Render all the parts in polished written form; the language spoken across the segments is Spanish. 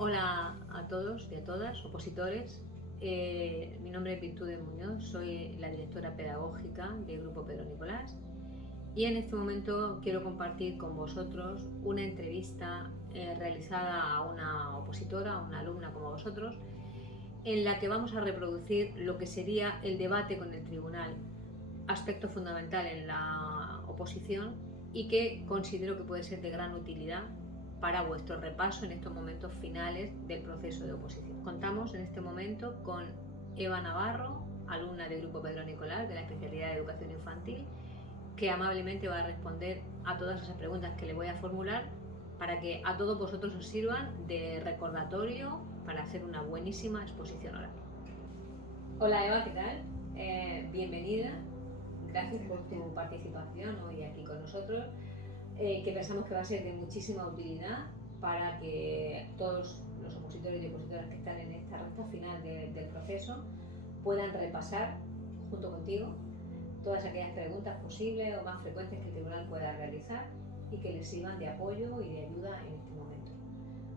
Hola a todos y a todas, opositores. Mi nombre es Virtudes Muñoz, soy la directora pedagógica del Grupo Pedro Nicolás y en este momento quiero compartir con vosotros una entrevista realizada a una opositora, a una alumna como vosotros, en la que vamos a reproducir lo que sería el debate con el tribunal, aspecto fundamental en la oposición y que considero que puede ser de gran utilidad para vuestro repaso en estos momentos finales del proceso de oposición. Contamos en este momento con Eva Navarro, alumna del Grupo Pedro Nicolás de la especialidad de Educación Infantil, que amablemente va a responder a todas esas preguntas que le voy a formular para que a todos vosotros os sirvan de recordatorio para hacer una buenísima exposición oral. Hola Eva, ¿qué tal? Bienvenida. Gracias por tu participación hoy aquí con nosotros, que pensamos que va a ser de muchísima utilidad para que todos los opositores y opositoras que están en esta recta final del proceso puedan repasar junto contigo todas aquellas preguntas posibles o más frecuentes que el tribunal pueda realizar y que les sirvan de apoyo y de ayuda en este momento.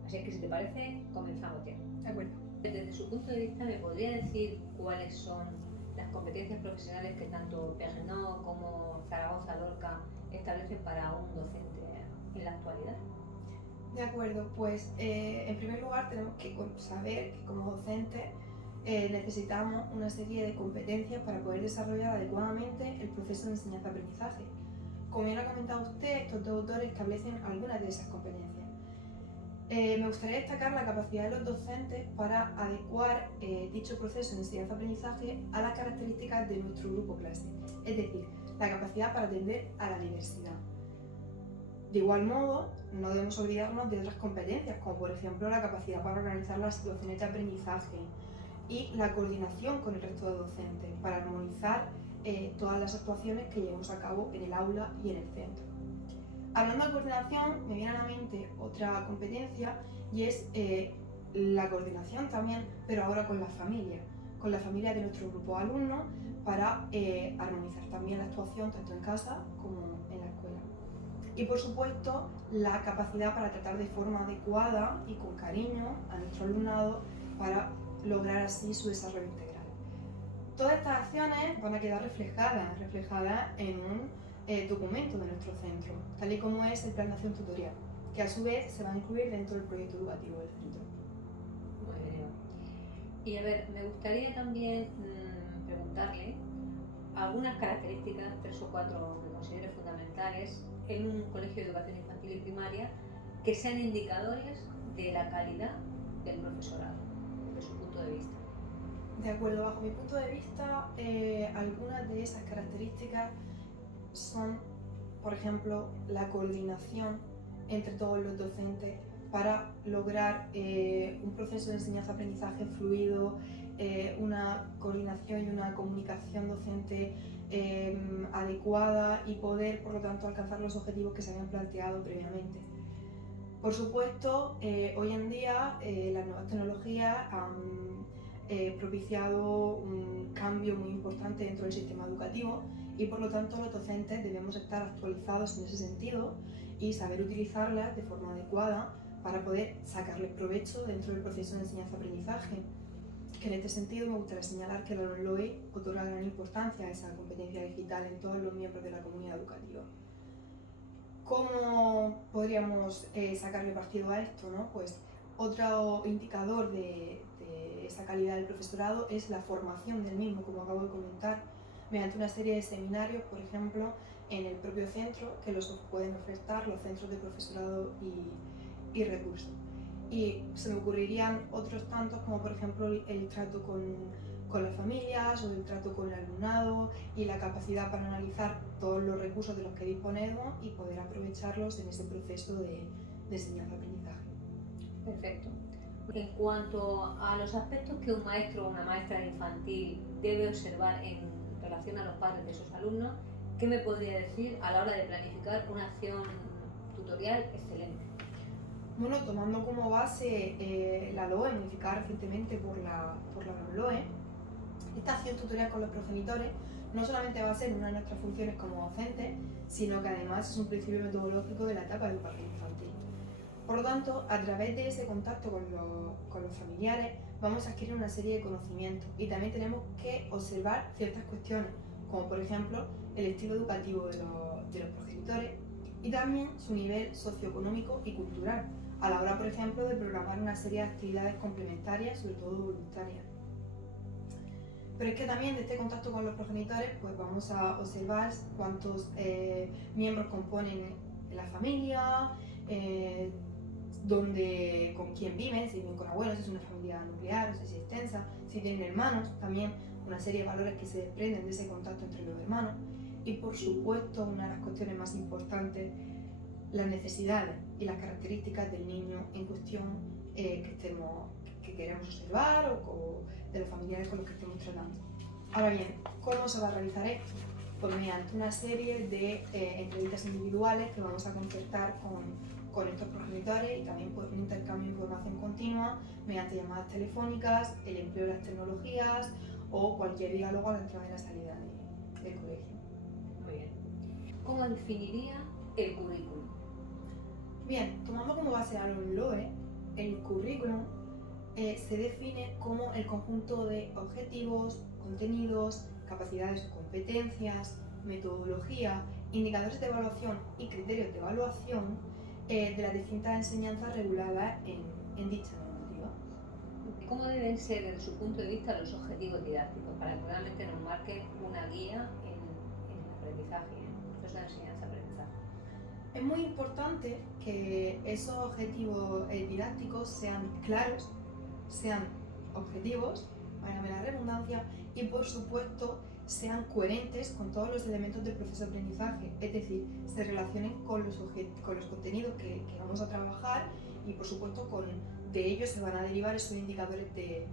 Así que si te parece, comenzamos ya. De acuerdo. Desde su punto de vista, ¿me podría decir cuáles son las competencias profesionales que tanto Perrenot como Zaragoza Lorca establecen para un docente en la actualidad? De acuerdo, pues en primer lugar tenemos que saber que como docentes necesitamos una serie de competencias para poder desarrollar adecuadamente el proceso de enseñanza-aprendizaje. Como bien ha comentado usted, estos dos autores establecen algunas de esas competencias. Me gustaría destacar la capacidad de los docentes para adecuar dicho proceso de enseñanza-aprendizaje a las características de nuestro grupo clase, es decir, la capacidad para atender a la diversidad. De igual modo, no debemos olvidarnos de otras competencias, como por ejemplo la capacidad para organizar las situaciones de aprendizaje y la coordinación con el resto de docentes para armonizar todas las actuaciones que llevamos a cabo en el aula y en el centro. Hablando de coordinación, me viene a la mente otra competencia y es la coordinación también, pero ahora con la familia de nuestro grupo de alumnos para armonizar también la actuación tanto en casa como en la escuela. Y por supuesto, la capacidad para tratar de forma adecuada y con cariño a nuestro alumnado para lograr así su desarrollo integral. Todas estas acciones van a quedar reflejadas en un documento de nuestro centro, tal y como es el plan de acción tutorial, que a su vez se va a incluir dentro del proyecto educativo del centro. Muy bien. Y a ver, me gustaría también preguntarle algunas características, 3 o 4 que considere fundamentales en un colegio de educación infantil y primaria que sean indicadores de la calidad del profesorado, desde su punto de vista. De acuerdo, bajo mi punto de vista, algunas de esas características son, por ejemplo, la coordinación entre todos los docentes para lograr un proceso de enseñanza-aprendizaje fluido, una coordinación y una comunicación docente adecuada y poder, por lo tanto, alcanzar los objetivos que se habían planteado previamente. Por supuesto, hoy en día las nuevas tecnologías han propiciado un cambio muy importante dentro del sistema educativo y por lo tanto los docentes debemos estar actualizados en ese sentido y saber utilizarlas de forma adecuada para poder sacarles provecho dentro del proceso de enseñanza-aprendizaje. Que en este sentido me gustaría señalar que la LOE otorga gran importancia a esa competencia digital en todos los miembros de la comunidad educativa. ¿Cómo podríamos sacarle partido a esto, ¿no? Pues otro indicador de esa calidad del profesorado es la formación del mismo, como acabo de comentar, mediante una serie de seminarios, por ejemplo, en el propio centro, que los pueden ofertar los centros de profesorado y recursos. Y se me ocurrirían otros tantos, como por ejemplo el trato con las familias o el trato con el alumnado y la capacidad para analizar todos los recursos de los que disponemos y poder aprovecharlos en ese proceso de enseñanza-aprendizaje. Perfecto. En cuanto a los aspectos que un maestro o una maestra de infantil debe observar en relación a los padres de sus alumnos, ¿qué me podría decir a la hora de planificar una acción tutorial excelente? Bueno, tomando como base la LOE, modificada recientemente por la LOE, esta acción tutorial con los progenitores no solamente va a ser una de nuestras funciones como docentes, sino que además es un principio metodológico de la etapa de educación infantil. Por lo tanto, a través de ese contacto con los familiares, vamos a adquirir una serie de conocimientos y también tenemos que observar ciertas cuestiones, como por ejemplo el estilo educativo de los progenitores y también su nivel socioeconómico y cultural, a la hora, por ejemplo, de programar una serie de actividades complementarias, sobre todo voluntarias. Pero es que también de este contacto con los progenitores, pues vamos a observar cuántos miembros componen la familia, con quién viven, si viven con abuelos, si es una familia nuclear, o si es extensa, si tienen hermanos, también una serie de valores que se desprenden de ese contacto entre los hermanos. Y por supuesto, una de las cuestiones más importantes, las necesidades y las características del niño en cuestión que queremos observar o de los familiares con los que estemos tratando. Ahora bien, ¿cómo se va a realizar esto? Pues mediante una serie de entrevistas individuales que vamos a concertar con estos progenitores y también pues, un intercambio de información continua mediante llamadas telefónicas, el empleo de las tecnologías o cualquier diálogo a la entrada y la salida del colegio. Muy bien. ¿Cómo definiría el currículum? Bien, tomando como base a los LOE, el currículum se define como el conjunto de objetivos, contenidos, capacidades o competencias, metodología, indicadores de evaluación y criterios de evaluación de las distintas enseñanzas reguladas en dicha normativa. ¿Cómo deben ser, desde su punto de vista, los objetivos didácticos para que realmente nos marquen una guía en el aprendizaje, en el proceso de enseñanza-aprendizaje? Es muy importante que esos objetivos didácticos sean claros, sean objetivos, válgame la redundancia, y por supuesto sean coherentes con todos los elementos del proceso de aprendizaje, es decir, se relacionen con los contenidos que vamos a trabajar y por supuesto de ellos se van a derivar esos indicadores de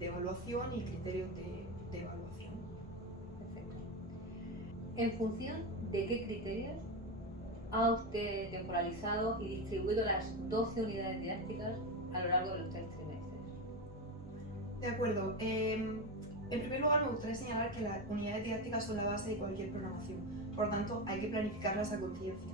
evaluación y criterios de evaluación. Perfecto. ¿En función de qué criterios ha usted temporalizado y distribuido las 12 unidades didácticas a lo largo de los 3 trimestres? De acuerdo. En primer lugar, me gustaría señalar que las unidades didácticas son la base de cualquier programación, por lo tanto, hay que planificarlas a conciencia.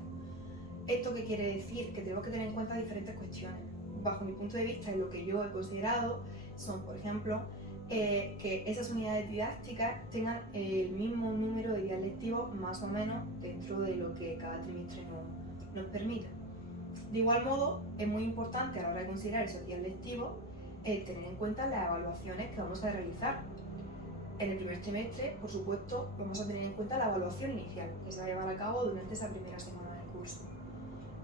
¿Esto qué quiere decir? Que tenemos que tener en cuenta diferentes cuestiones. Bajo mi punto de vista, y lo que yo he considerado son, por ejemplo, que esas unidades didácticas tengan el mismo número de días lectivos, más o menos, dentro de lo que cada trimestre nos permita. De igual modo, es muy importante a la hora de considerar esos días lectivos tener en cuenta las evaluaciones que vamos a realizar. En el primer trimestre, por supuesto, vamos a tener en cuenta la evaluación inicial, que se va a llevar a cabo durante esa primera semana del curso,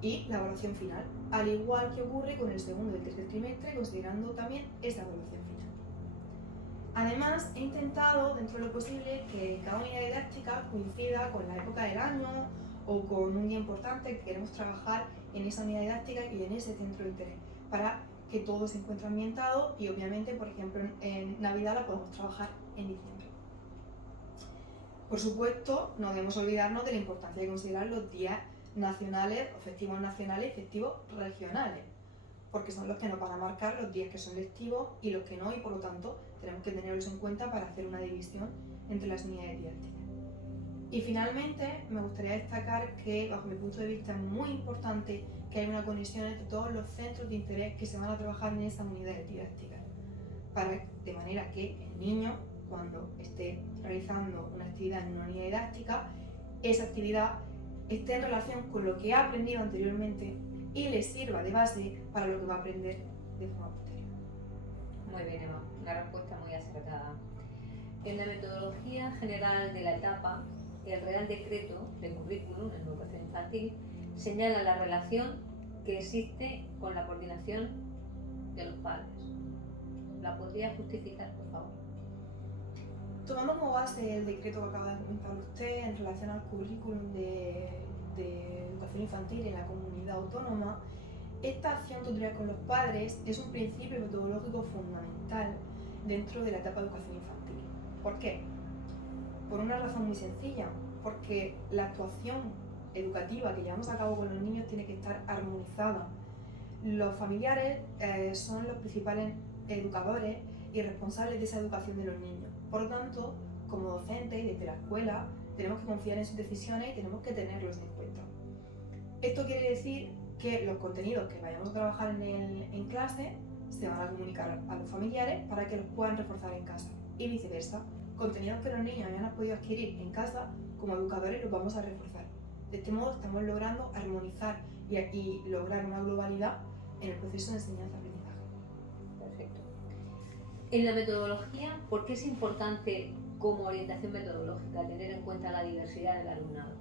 y la evaluación final, al igual que ocurre con el segundo y el tercer trimestre, considerando también esa evaluación final. Además, he intentado, dentro de lo posible, que cada unidad didáctica coincida con la época del año o con un día importante que queremos trabajar en esa unidad didáctica y en ese centro de interés, para que todo se encuentre ambientado y obviamente, por ejemplo, en Navidad la podemos trabajar en diciembre. Por supuesto, no debemos olvidarnos de la importancia de considerar los días nacionales, o festivos nacionales y festivos regionales, porque son los que nos van a marcar los días que son lectivos y los que no, y por lo tanto tenemos que tenerlos en cuenta para hacer una división entre las unidades didácticas. Y finalmente, me gustaría destacar que, bajo mi punto de vista, es muy importante que haya una conexión entre todos los centros de interés que se van a trabajar en esas unidades didácticas, de manera que el niño, cuando esté realizando una actividad en una unidad didáctica, esa actividad esté en relación con lo que ha aprendido anteriormente y le sirva de base para lo que va a aprender de forma posterior. Muy bien, Eva, una respuesta muy acertada. En la metodología general de la etapa, el Real Decreto de Currículum en Educación Infantil señala la relación que existe con la coordinación de los padres. ¿La podría justificar, por favor? Tomando como base el decreto que acaba de comentar usted en relación al currículum de educación infantil en la comunidad autónoma, esta acción tutorial con los padres es un principio metodológico fundamental dentro de la etapa de educación infantil. ¿Por qué? Por una razón muy sencilla, porque la actuación educativa que llevamos a cabo con los niños tiene que estar armonizada. Los familiares son los principales educadores y responsables de esa educación de los niños. Por lo tanto, como docentes y desde la escuela, tenemos que confiar en sus decisiones y tenemos que tenerlos en cuenta. Esto quiere decir que los contenidos que vayamos a trabajar en clase se van a comunicar a los familiares para que los puedan reforzar en casa y viceversa. Contenidos que los niños ya no han podido adquirir en casa, como educadores los vamos a reforzar. De este modo estamos logrando armonizar y lograr una globalidad en el proceso de enseñanza-aprendizaje. Perfecto. En la metodología, ¿por qué es importante como orientación metodológica tener en cuenta la diversidad del alumnado?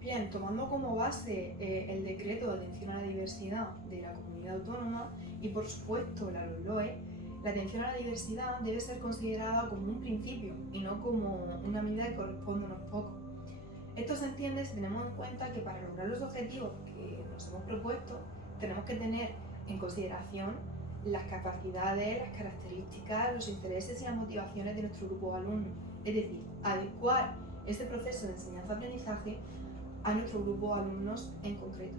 Bien, tomando como base el decreto de atención a la diversidad de la comunidad autónoma y por supuesto la LOE, la atención a la diversidad debe ser considerada como un principio y no como una medida que corresponde a unos pocos. Esto se entiende si tenemos en cuenta que para lograr los objetivos que nos hemos propuesto tenemos que tener en consideración las capacidades, las características, los intereses y las motivaciones de nuestro grupo de alumnos, es decir, adecuar ese proceso de enseñanza-aprendizaje a nuestro grupo de alumnos en concreto.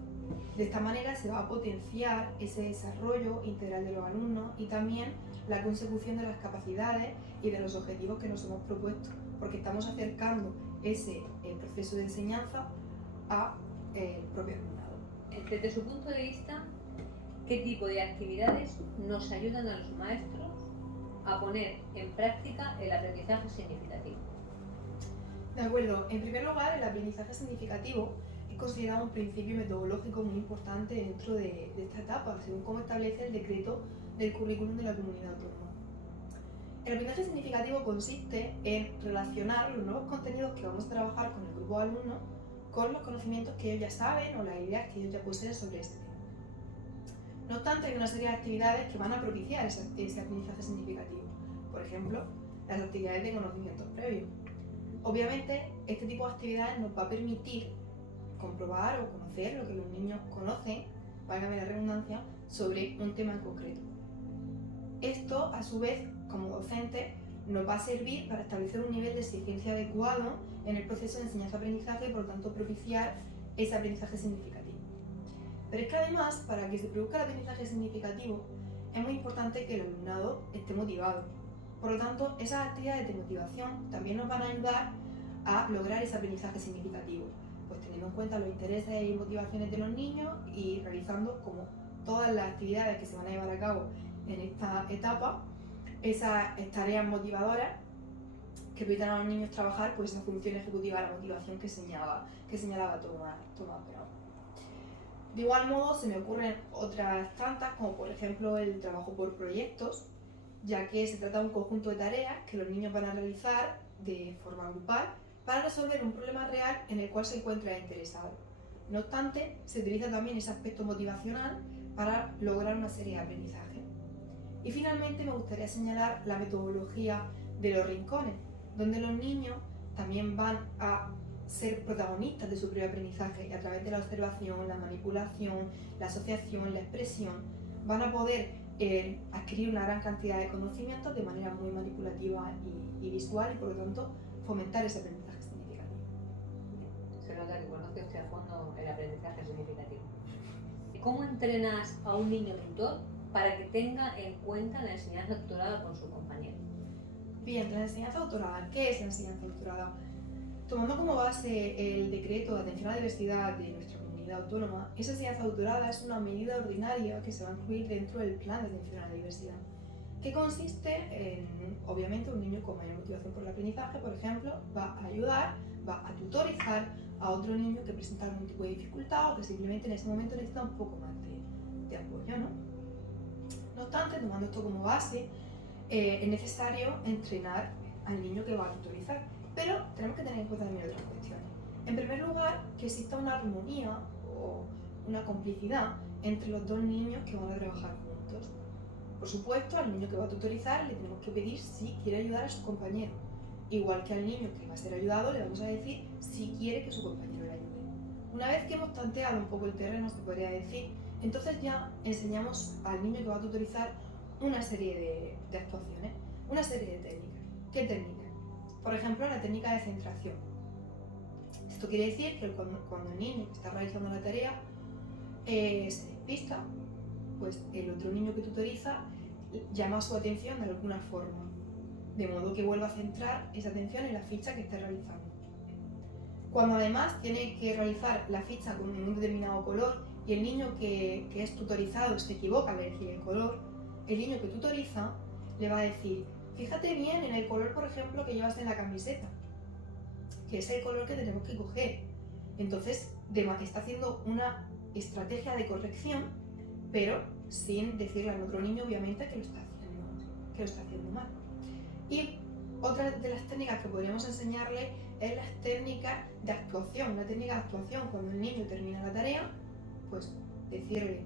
De esta manera se va a potenciar ese desarrollo integral de los alumnos y también la consecución de las capacidades y de los objetivos que nos hemos propuesto, porque estamos acercando ese proceso de enseñanza al propio alumnado. Desde su punto de vista, ¿qué tipo de actividades nos ayudan a los maestros a poner en práctica el aprendizaje significativo? De acuerdo, en primer lugar, el aprendizaje significativo es considerado un principio metodológico muy importante dentro de esta etapa, según cómo establece el decreto del currículum de la comunidad autónoma. El aprendizaje significativo consiste en relacionar los nuevos contenidos que vamos a trabajar con el grupo de alumnos con los conocimientos que ellos ya saben o las ideas que ellos ya poseen sobre ese tema. No obstante, hay una serie de actividades que van a propiciar ese aprendizaje significativo. Por ejemplo, las actividades de conocimientos previos. Obviamente, este tipo de actividades nos va a permitir comprobar o conocer lo que los niños conocen, válgame la redundancia, sobre un tema en concreto. Esto, a su vez, como docente, nos va a servir para establecer un nivel de exigencia adecuado en el proceso de enseñanza-aprendizaje y, por lo tanto, propiciar ese aprendizaje significativo. Pero es que además, para que se produzca el aprendizaje significativo, es muy importante que el alumnado esté motivado. Por lo tanto, esas actividades de motivación también nos van a ayudar a lograr ese aprendizaje significativo, pues teniendo en cuenta los intereses y motivaciones de los niños y realizando como todas las actividades que se van a llevar a cabo en esta etapa, esas tareas motivadoras que permitan a los niños trabajar pues esa función ejecutiva de la motivación que señalaba Tomás Brown. De igual modo se me ocurren otras tantas, como por ejemplo el trabajo por proyectos, ya que se trata de un conjunto de tareas que los niños van a realizar de forma grupal para resolver un problema real en el cual se encuentra interesado. No obstante, se utiliza también ese aspecto motivacional para lograr una serie de aprendizajes. Y finalmente me gustaría señalar la metodología de los rincones, donde los niños también van a ser protagonistas de su propio aprendizaje y a través de la observación, la manipulación, la asociación, la expresión, van a poder adquirir una gran cantidad de conocimientos de manera muy manipulativa y visual y por lo tanto fomentar ese aprendizaje significativo. Se nota que conoce usted a fondo el aprendizaje significativo. ¿Cómo entrenas a un niño tutor para que tenga en cuenta la enseñanza tutorada con su compañero? Bien, la enseñanza tutorada. ¿Qué es la enseñanza tutorada? Tomando como base el decreto de atención a la diversidad de nuestra comunidad autónoma, esa enseñanza tutorada es una medida ordinaria que se va a incluir dentro del plan de atención a la diversidad, que consiste en, obviamente, un niño con mayor motivación por el aprendizaje, por ejemplo, va a ayudar, va a tutorizar a otro niño que presenta algún tipo de dificultad o que simplemente en ese momento necesita un poco más de apoyo, ¿no? No obstante, tomando esto como base, es necesario entrenar al niño que va a tutorizar, pero tenemos que tener en cuenta también otras cuestiones. En primer lugar, que exista una armonía o una complicidad entre los dos niños que van a trabajar juntos. Por supuesto, al niño que va a tutorizar le tenemos que pedir si quiere ayudar a su compañero. Igual que al niño que va a ser ayudado, le vamos a decir si quiere que su compañero le ayude. Una vez que hemos tanteado un poco el terreno, se podría decir, entonces ya enseñamos al niño que va a tutorizar una serie de actuaciones, una serie de técnicas. ¿Qué técnicas? Por ejemplo, la técnica de centración. Esto quiere decir que cuando el niño está realizando la tarea se despista, pues el otro niño que tutoriza llama su atención de alguna forma, de modo que vuelva a centrar esa atención en la ficha que está realizando. Cuando además tiene que realizar la ficha con un determinado color y el niño que es tutorizado se equivoca al elegir el color, el niño que tutoriza le va a decir, fíjate bien en el color, por ejemplo, que llevas en la camiseta, que es el color que tenemos que coger. Entonces está haciendo una estrategia de corrección, pero sin decirle al otro niño, obviamente, que lo está haciendo mal. Y otra de las técnicas que podríamos enseñarle es las técnicas de actuación. Una técnica de actuación, cuando el niño termina la tarea, pues decirle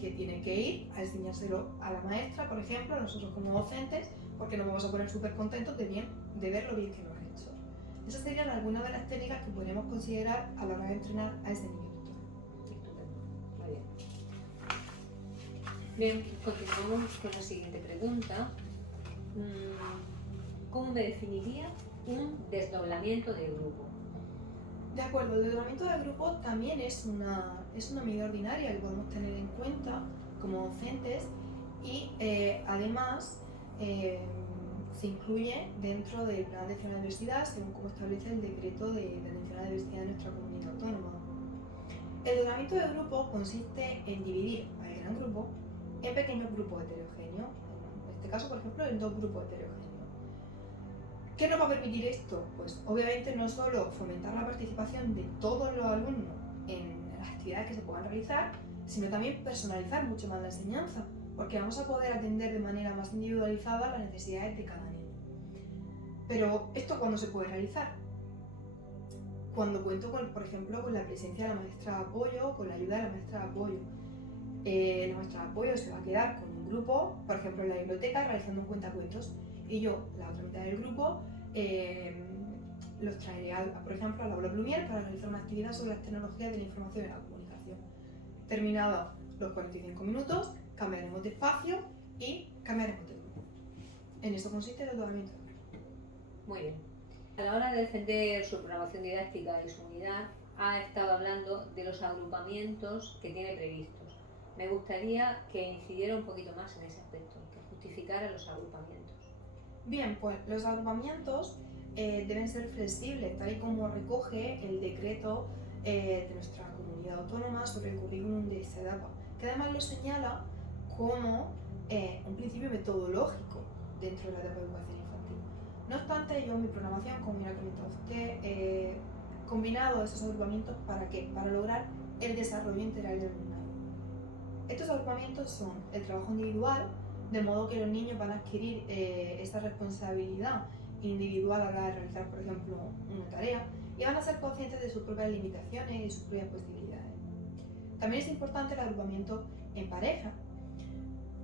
que tiene que ir a enseñárselo a la maestra, por ejemplo, a nosotros como docentes, porque nos vamos a poner súper contentos de ver lo bien que lo has hecho. Esas serían algunas de las técnicas que podríamos considerar a la hora de entrenar a ese niño tutor. Estupendo, muy bien. Bien, continuamos con la siguiente pregunta. ¿Cómo me definiría un desdoblamiento de grupo? De acuerdo, el desdoblamiento de grupo también es una medida ordinaria que podemos tener en cuenta como docentes y además se incluye dentro del Plan de Atención a la Diversidad según como establece el decreto de atención a la diversidad de nuestra comunidad autónoma. El desdoblamiento de grupo consiste en dividir al gran grupo en pequeños grupos heterogéneos, en este caso, por ejemplo, en 2 grupos heterogéneos. ¿Qué nos va a permitir esto? Pues obviamente no solo fomentar la participación de todos los alumnos en las actividades que se puedan realizar, sino también personalizar mucho más la enseñanza, porque vamos a poder atender de manera más individualizada las necesidades de cada niño. Pero ¿esto cuándo se puede realizar? Cuando cuento, por ejemplo, con la presencia de la maestra de apoyo o con la ayuda de la maestra de apoyo. La maestra de apoyo se va a quedar con un grupo, por ejemplo en la biblioteca, realizando un cuentacuentos, y yo, la otra mitad del grupo, los traeré, por ejemplo, al aula Plumier para realizar una actividad sobre las tecnologías de la información y la comunicación. Terminados los 45 minutos, cambiaremos de espacio y cambiaremos de grupo. En eso consiste el desdoblamiento. Muy bien. A la hora de defender su programación didáctica y su unidad, ha estado hablando de los agrupamientos que tiene previstos. Me gustaría que incidiera un poquito más en ese aspecto, que justificara los agrupamientos. Bien, pues los agrupamientos deben ser flexibles, tal y como recoge el decreto de nuestra comunidad autónoma sobre el currículum de esta etapa, que además lo señala como un principio metodológico dentro de la etapa de educación infantil. No obstante, yo en mi programación, como ya ha comentado usted, he combinado esos agrupamientos ¿para qué? Para lograr el desarrollo integral del alumnado. Estos agrupamientos son el trabajo individual, de modo que los niños van a adquirir esa responsabilidad individual a la hora de realizar, por ejemplo, una tarea, y van a ser conscientes de sus propias limitaciones y sus propias posibilidades. También es importante el agrupamiento en pareja,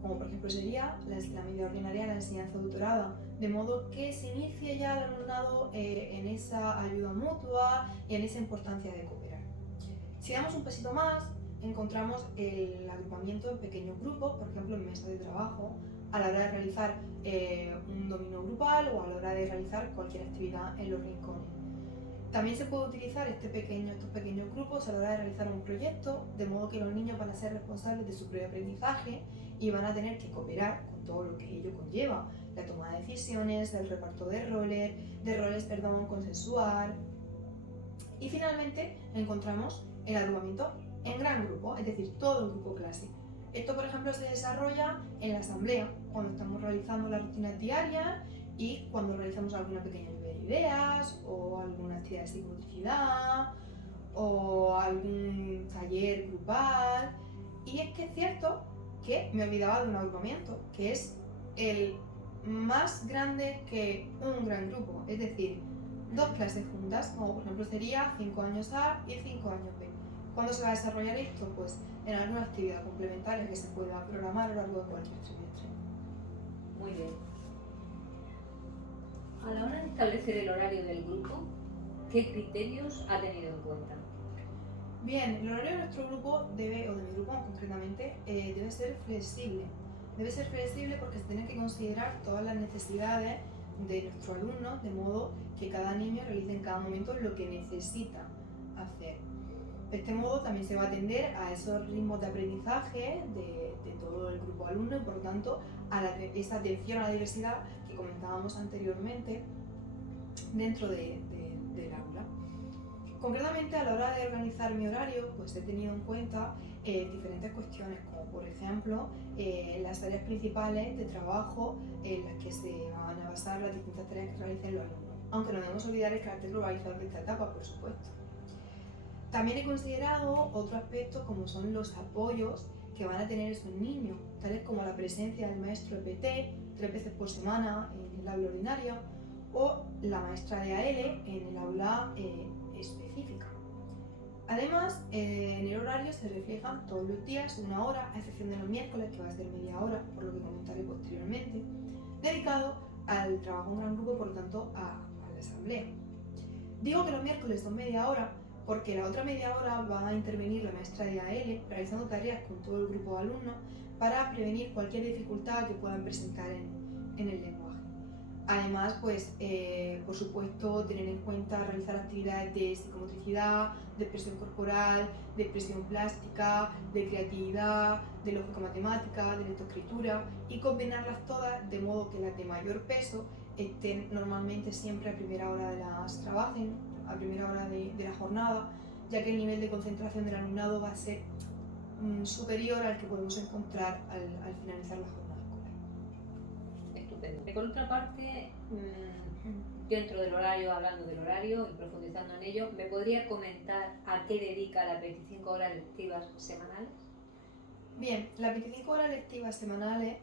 como por ejemplo sería la medida ordinaria de la enseñanza tutorada, de modo que se inicie ya el alumnado en esa ayuda mutua y en esa importancia de cooperar. Si damos un pasito más, encontramos el agrupamiento en pequeños grupos, por ejemplo en mesas de trabajo, a la hora de realizar un dominó grupal o a la hora de realizar cualquier actividad en los rincones. También se puede utilizar estos pequeños grupos a la hora de realizar un proyecto, de modo que los niños van a ser responsables de su propio aprendizaje y van a tener que cooperar con todo lo que ello conlleva, la toma de decisiones, el reparto de roles, consensuar. Y finalmente encontramos el agrupamiento en gran grupo, es decir, todo el grupo clase. Esto, por ejemplo, se desarrolla en la asamblea, cuando estamos realizando las rutinas diarias y cuando realizamos alguna pequeña lluvia de ideas o alguna actividad de psicomotricidad o algún taller grupal. Y es que es cierto que me olvidaba de un agrupamiento, que es el más grande que un gran grupo, es decir, 2 clases juntas, como por ejemplo sería 5 años A y 5 años B. ¿Cuándo se va a desarrollar esto? Pues en alguna actividad complementaria que se pueda programar a lo largo de cualquier trimestre. Muy bien. A la hora de establecer el horario del grupo, ¿qué criterios ha tenido en cuenta? Bien, el horario de nuestro grupo o de mi grupo concretamente, debe ser flexible. Debe ser flexible porque se tienen que considerar todas las necesidades de nuestros alumnos, de modo que cada niño realice en cada momento lo que necesita hacer. De este modo también se va a atender a esos ritmos de aprendizaje de todo el grupo de alumnos y por lo tanto a esa atención a la diversidad que comentábamos anteriormente dentro del aula. Concretamente, Igualmente, a la hora de organizar mi horario, pues he tenido en cuenta diferentes cuestiones, como por ejemplo las áreas principales de trabajo en las que se van a basar las distintas tareas que realicen los alumnos, aunque no debemos olvidar el carácter globalizador de esta etapa, por supuesto. También he considerado otro aspecto como son los apoyos que van a tener esos niños, tales como la presencia del maestro EPT 3 veces por semana en el aula ordinaria o la maestra de AL en el aula específica. Además, en el horario se reflejan todos los días una hora, a excepción de los miércoles, que va a ser media hora, por lo que comentaré posteriormente, dedicado al trabajo en gran grupo, por lo tanto a la asamblea. Digo que los miércoles son media hora porque la otra media hora va a intervenir la maestra de AL realizando tareas con todo el grupo de alumnos para prevenir cualquier dificultad que puedan presentar en el lenguaje. Además, pues, por supuesto, tener en cuenta realizar actividades de psicomotricidad, de expresión corporal, de expresión plástica, de creatividad, de lógico-matemática, de lectoescritura y combinarlas todas de modo que las de mayor peso estén normalmente siempre a primera hora a primera hora de la jornada, ya que el nivel de concentración del alumnado va a ser superior al que podemos encontrar al finalizar la jornada escolar. Estupendo. Por otra parte, dentro del horario, hablando del horario y profundizando en ello, ¿me podría comentar a qué dedica las 25 horas lectivas semanales? Bien, las 25 horas lectivas semanales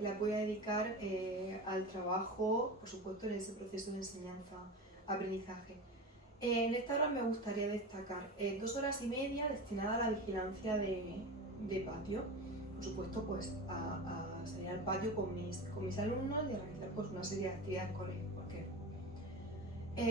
las voy a dedicar al trabajo, por supuesto, en ese proceso de enseñanza-aprendizaje. En esta hora me gustaría destacar 2 horas y media destinadas a la vigilancia de patio, por supuesto, pues a salir al patio con mis alumnos y a realizar pues, una serie de actividades con ellos.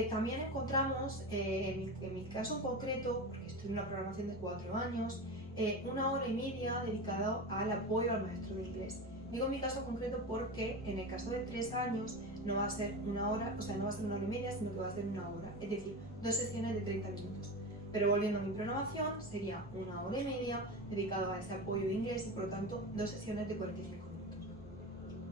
También encontramos, en mi caso en concreto, porque estoy en una programación de 4 años, 1 hora y media dedicada al apoyo al maestro de inglés. Digo en mi caso concreto porque en el caso de 3 años no va a ser 1 hora, o sea, no va a ser 1 hora y media, sino que va a ser 1 hora, es decir, 2 sesiones de 30 minutos. Pero volviendo a mi programación, sería 1 hora y media dedicado a ese apoyo de inglés y por lo tanto 2 sesiones de 45 minutos.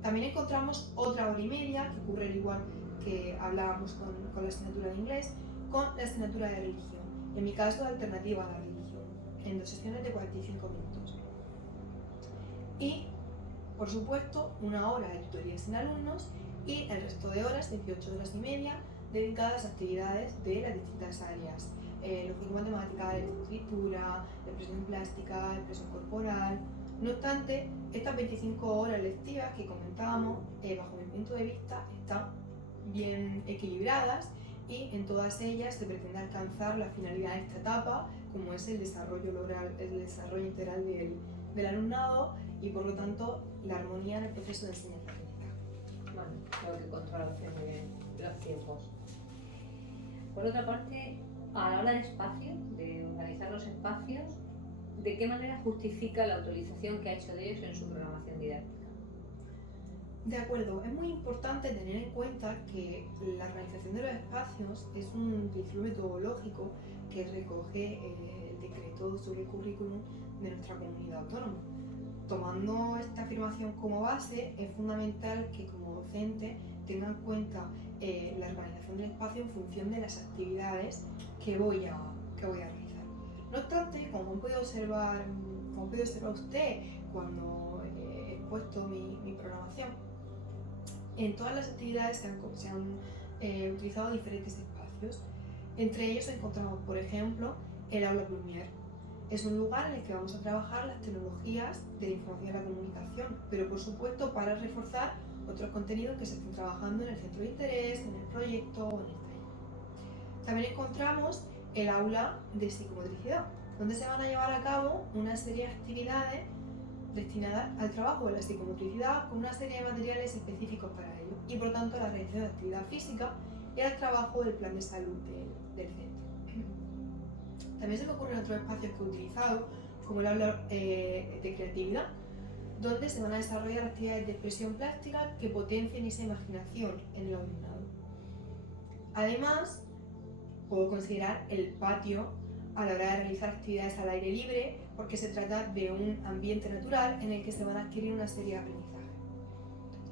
También encontramos otra hora y media, que ocurre igual que hablábamos con la asignatura de inglés, con la asignatura de religión, en mi caso alternativa a la religión, en 2 sesiones de 45 minutos. Y, por supuesto, 1 hora de tutoría sin alumnos y el resto de horas, 18 horas y media, dedicadas a actividades de las distintas áreas. Lógico-matemática, escritura, expresión plástica, expresión corporal. No obstante, estas 25 horas lectivas que comentábamos, bajo mi punto de vista, están bien equilibradas y en todas ellas se pretende alcanzar la finalidad de esta etapa, como es el desarrollo integral del alumnado y por lo tanto la armonía en el proceso de enseñanza-aprendizaje. Bueno, creo que controla usted muy bien los tiempos. Por otra parte, a la hora del espacio, de organizar los espacios, ¿de qué manera justifica la utilización que ha hecho de ellos en su programación didáctica? De acuerdo, es muy importante tener en cuenta que la organización de los espacios es un principio metodológico que recoge el decreto sobre el currículum de nuestra comunidad autónoma. Tomando esta afirmación como base, es fundamental que como docente tenga en cuenta la organización del espacio en función de las actividades que voy a realizar. No obstante, como puede observar usted cuando he expuesto mi programación, en todas las actividades se han utilizado diferentes espacios. Entre ellos encontramos, por ejemplo, el aula Plumier. Es un lugar en el que vamos a trabajar las tecnologías de la información y la comunicación, pero por supuesto para reforzar otros contenidos que se están trabajando en el centro de interés, en el proyecto o en el taller. También encontramos el aula de psicomotricidad, donde se van a llevar a cabo una serie de actividades destinadas al trabajo de la psicomotricidad con una serie de materiales específicos para ello y por lo tanto a la realización de actividad física y al trabajo del plan de salud del centro. También se me ocurren otros espacios que he utilizado, como el aula de creatividad, donde se van a desarrollar actividades de expresión plástica que potencien esa imaginación en el alumnado. Además, puedo considerar el patio a la hora de realizar actividades al aire libre, porque se trata de un ambiente natural en el que se van a adquirir una serie de aprendizajes.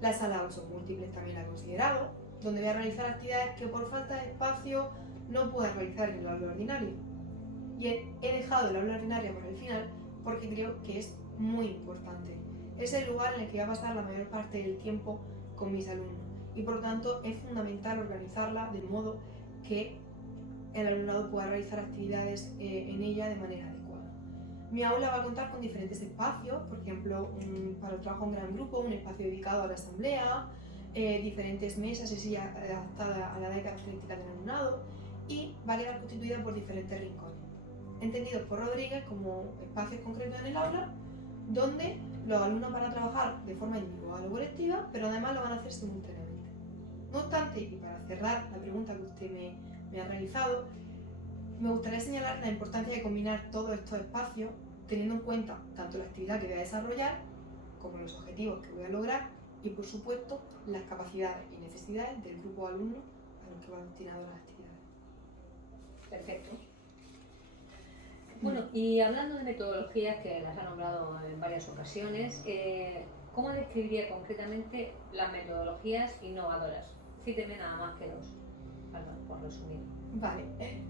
La sala usos múltiples también la he considerado, donde voy a realizar actividades que por falta de espacio no pueda realizar en el aula ordinaria. Y he dejado el aula ordinaria para el final porque creo que es muy importante. Es el lugar en el que voy a pasar la mayor parte del tiempo con mis alumnos y por lo tanto es fundamental organizarla de modo que el alumnado pueda realizar actividades en ella de manera adecuada. Mi aula va a contar con diferentes espacios, por ejemplo, para el trabajo en gran grupo, un espacio dedicado a la asamblea, diferentes mesas y sillas adaptadas a la característica del alumnado, y va a quedar constituida por diferentes rincones, entendidos por Rodríguez como espacios concretos en el aula, donde los alumnos van a trabajar de forma individual o colectiva, pero además lo van a hacer simultáneamente. No obstante, y para cerrar la pregunta que usted me ha realizado, me gustaría señalar la importancia de combinar todos estos espacios, teniendo en cuenta tanto la actividad que voy a desarrollar, como los objetivos que voy a lograr, y por supuesto las capacidades y necesidades del grupo de alumnos a los que van destinadas las actividades. Perfecto. Bueno, y hablando de metodologías que las ha nombrado en varias ocasiones, ¿cómo describiría concretamente las metodologías innovadoras? Cíteme nada más que dos, por resumir. Vale,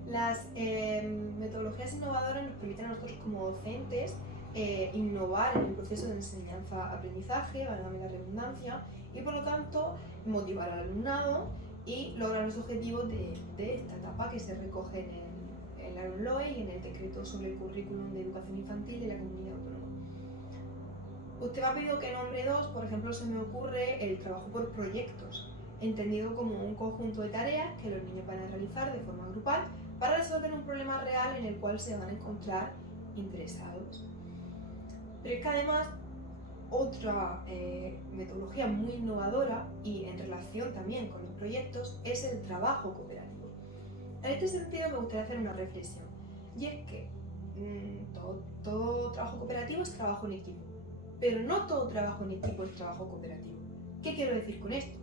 las metodologías innovadoras nos permiten a nosotros como docentes innovar en el proceso de enseñanza-aprendizaje, válgame la redundancia, y por lo tanto motivar al alumnado y lograr los objetivos de esta etapa que se recoge en la LOE y en el decreto sobre el currículum de educación infantil de la comunidad autónoma. Usted me ha pedido que nombre dos, por ejemplo, se me ocurre el trabajo por proyectos, entendido como un conjunto de tareas que los niños van a realizar de forma grupal para resolver un problema real en el cual se van a encontrar interesados. Pero es que además otra metodología muy innovadora y en relación también con los proyectos es el trabajo cooperativo. En este sentido me gustaría hacer una reflexión, y es que todo trabajo cooperativo es trabajo en equipo, pero no todo trabajo en equipo es trabajo cooperativo. ¿Qué quiero decir con esto?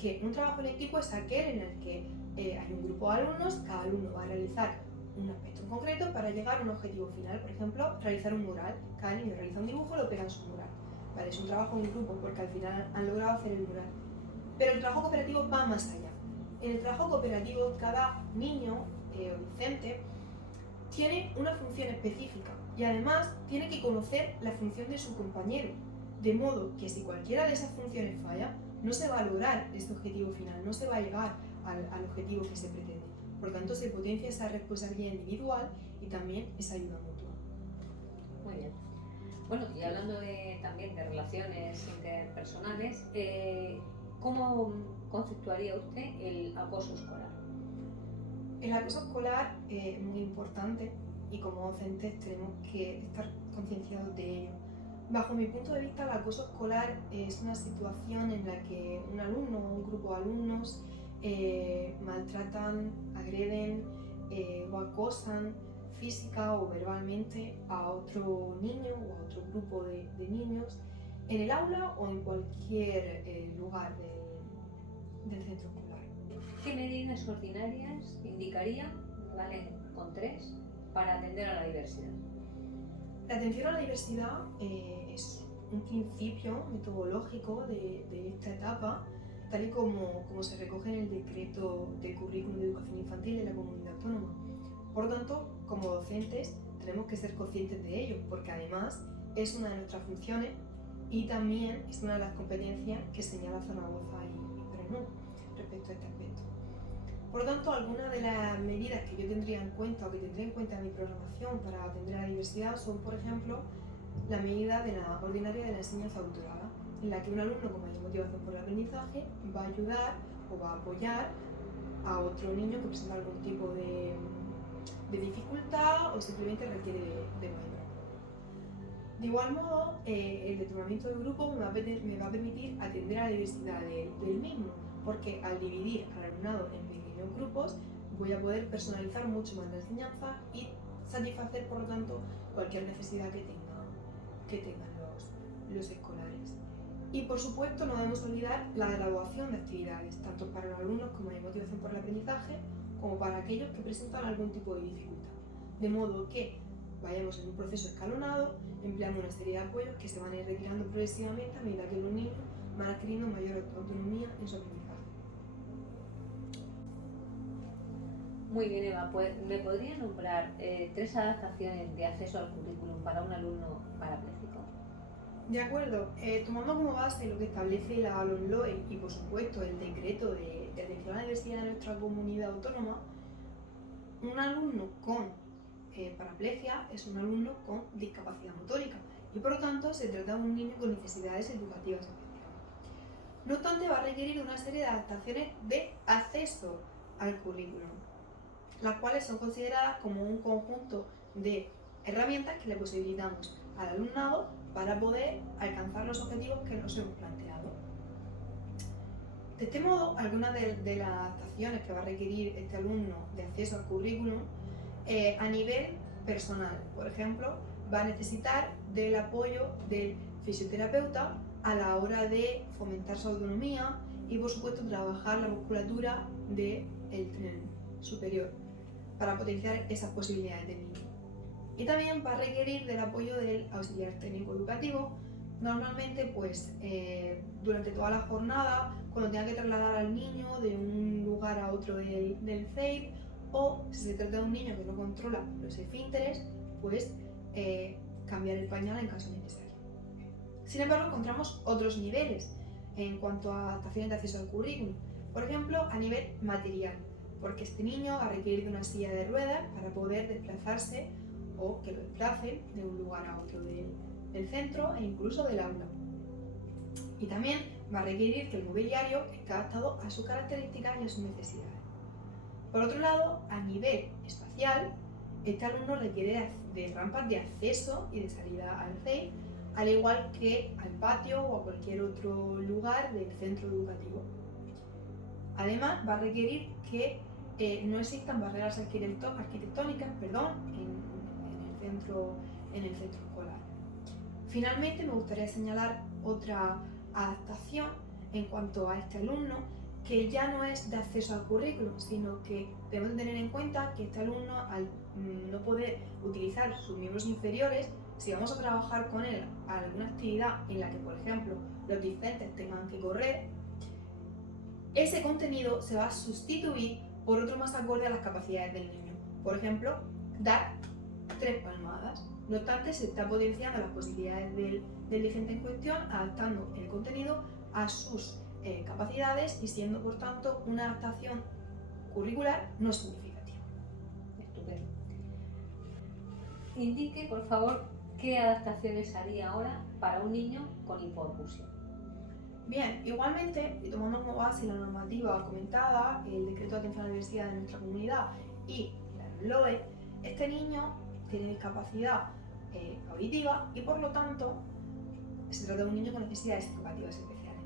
Que un trabajo en equipo es aquel en el que hay un grupo de alumnos, cada alumno va a realizar un aspecto en concreto para llegar a un objetivo final, por ejemplo, realizar un mural. Cada niño realiza un dibujo y lo pega en su mural. Vale, es un trabajo en grupo porque al final han logrado hacer el mural. Pero el trabajo cooperativo va más allá. En el trabajo cooperativo, cada niño o docente tiene una función específica y además tiene que conocer la función de su compañero, de modo que si cualquiera de esas funciones falla, no se va a lograr este objetivo final, no se va a llegar al objetivo que se pretende. Por lo tanto, se potencia esa responsabilidad individual y también esa ayuda mutua. Muy bien. Bueno, y hablando también de relaciones interpersonales, ¿cómo conceptuaría usted el acoso escolar? El acoso escolar es muy importante y como docentes tenemos que estar concienciados de ello. Bajo mi punto de vista, el acoso escolar es una situación en la que un alumno o un grupo de alumnos maltratan, agreden o acosan física o verbalmente a otro niño o a otro grupo de niños en el aula o en cualquier lugar del centro escolar. ¿Qué medidas ordinarias indicaría, valen con tres, para atender a la diversidad? La atención a la diversidad es un principio metodológico de esta etapa, tal y como se recoge en el decreto del currículum de educación infantil de la comunidad autónoma. Por lo tanto, como docentes tenemos que ser conscientes de ello, porque además es una de nuestras funciones y también es una de las competencias que señala Zaragoza y Prenú respecto a este aspecto. Por lo tanto, algunas de las medidas que yo tendría en cuenta o que tendría en cuenta en mi programación para atender a la diversidad son, por ejemplo, la medida de la ordinaria de la enseñanza autorada, en la que un alumno con mayor motivación por el aprendizaje va a ayudar o va a apoyar a otro niño que presenta algún tipo de dificultad o simplemente requiere de mayor apoyo. De igual modo, el determinamiento del grupo me va a permitir atender a la diversidad del mismo, porque al dividir al alumnado en pequeños grupos voy a poder personalizar mucho más la enseñanza y satisfacer, por lo tanto, cualquier necesidad que tengan los escolares. Y por supuesto no debemos olvidar la graduación de actividades, tanto para los alumnos con mayor motivación por el aprendizaje, como para aquellos que presentan algún tipo de dificultad. De modo que vayamos en un proceso escalonado, empleando una serie de apoyos que se van a ir retirando progresivamente a medida que los niños van adquiriendo mayor autonomía en su aprendizaje. Muy bien, Eva, pues ¿me podría nombrar 3 adaptaciones de acceso al currículum para un alumno parapléjico? De acuerdo, tomando como base lo que establece la LOMLOE y por supuesto el decreto de atención a la diversidad de nuestra comunidad autónoma, un alumno con paraplegia es un alumno con discapacidad motórica y por lo tanto se trata de un niño con necesidades educativas especiales. No obstante, va a requerir una serie de adaptaciones de acceso al currículum, las cuales son consideradas como un conjunto de herramientas que le posibilitamos al alumnado para poder alcanzar los objetivos que nos hemos planteado. De este modo, algunas de las adaptaciones que va a requerir este alumno de acceso al currículum a nivel personal, por ejemplo, va a necesitar del apoyo del fisioterapeuta a la hora de fomentar su autonomía y, por supuesto, trabajar la musculatura del tren superior para potenciar esas posibilidades del niño. Y también va a requerir del apoyo del auxiliar técnico educativo, normalmente durante toda la jornada, cuando tenga que trasladar al niño de un lugar a otro del CEIP, o si se trata de un niño que no controla los esfínteres, cambiar el pañal en caso necesario. Sin embargo, encontramos otros niveles en cuanto a adaptaciones de acceso al currículum, por ejemplo, a nivel material, porque este niño va a requerir de una silla de ruedas para poder desplazarse o que lo desplacen de un lugar a otro del centro e incluso del aula. Y también va a requerir que el mobiliario esté adaptado a sus características y a sus necesidades. Por otro lado, a nivel espacial, este alumno requiere de rampas de acceso y de salida al CEI, al igual que al patio o a cualquier otro lugar del centro educativo. Además, va a requerir que no existan barreras arquitectónicas en el centro escolar. Finalmente, me gustaría señalar otra adaptación en cuanto a este alumno, que ya no es de acceso al currículum, sino que debemos tener en cuenta que este alumno, al no poder utilizar sus miembros inferiores, si vamos a trabajar con él a alguna actividad en la que, por ejemplo, los discentes tengan que correr, ese contenido se va a sustituir por otro más acorde a las capacidades del niño. Por ejemplo, dar 3 palmadas. No obstante, se está potenciando las posibilidades del discente en cuestión, adaptando el contenido a sus capacidades y siendo, por tanto, una adaptación curricular no significativa. Estupendo. Indique, por favor, qué adaptaciones haría ahora para un niño con hipoacusia. Bien, igualmente, y tomando como base la normativa comentada, el decreto de atención a la diversidad de nuestra comunidad y la LOE, este niño tiene discapacidad auditiva y por lo tanto se trata de un niño con necesidades educativas especiales.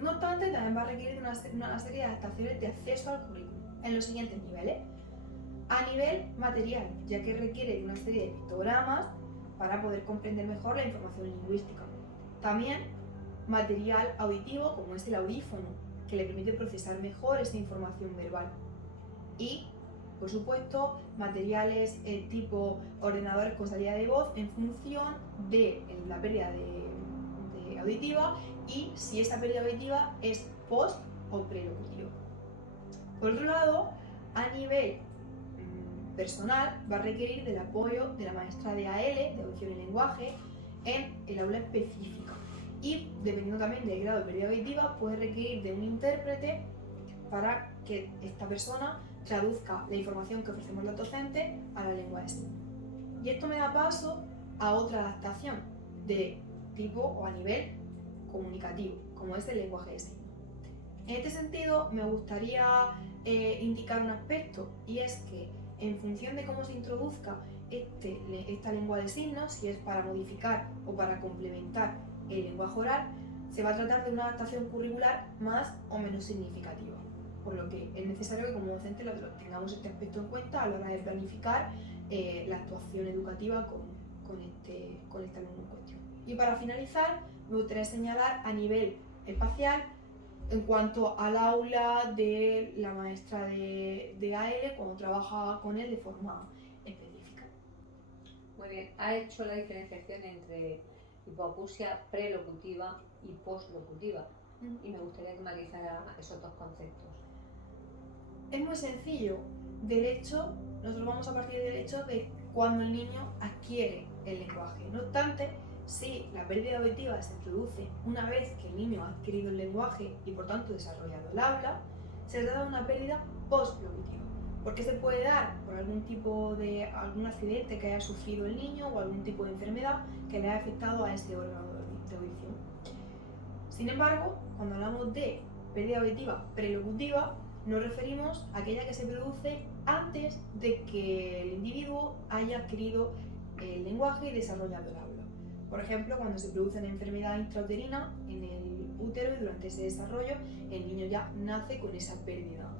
No obstante, también va a requerir una serie de adaptaciones de acceso al currículum en los siguientes niveles. A nivel material, ya que requiere de una serie de pictogramas para poder comprender mejor la información lingüística. También material auditivo, como es el audífono, que le permite procesar mejor esa información verbal. Y, por supuesto, materiales tipo ordenadores con salida de voz en función de la pérdida de auditiva y si esa pérdida auditiva es post o prelocutiva. Por otro lado, a nivel personal, va a requerir del apoyo de la maestra de AL, de audición y lenguaje, en el aula específica. Y, dependiendo también del grado de pérdida auditiva, puede requerir de un intérprete para que esta persona traduzca la información que ofrecemos los docentes a la lengua de signos. Y esto me da paso a otra adaptación de tipo o a nivel comunicativo, como es el lenguaje de signos. En este sentido, me gustaría indicar un aspecto, y es que en función de cómo se introduzca esta lengua de signos, si es para modificar o para complementar el lenguaje oral, se va a tratar de una adaptación curricular más o menos significativa, por lo que es necesario que como docentes tengamos este aspecto en cuenta a la hora de planificar la actuación educativa con este alumno en cuestión. Y para finalizar, me gustaría señalar a nivel espacial en cuanto al aula de la maestra de AL cuando trabaja con él de forma específica. Muy bien, ha hecho la diferenciación entre hipoacusia prelocutiva y postlocutiva y me gustaría que matizara esos dos conceptos. Es muy sencillo. nosotros vamos a partir del hecho de cuando el niño adquiere el lenguaje. No obstante, si la pérdida auditiva se produce una vez que el niño ha adquirido el lenguaje y por tanto desarrollado el habla, se trata de una pérdida postauditiva, porque se puede dar por algún accidente que haya sufrido el niño o algún tipo de enfermedad que le haya afectado a este órgano de audición. Sin embargo, cuando hablamos de pérdida auditiva prelocutiva, nos referimos a aquella que se produce antes de que el individuo haya adquirido el lenguaje y desarrollado el habla. Por ejemplo, cuando se produce una enfermedad intrauterina en el útero y durante ese desarrollo el niño ya nace con esa pérdida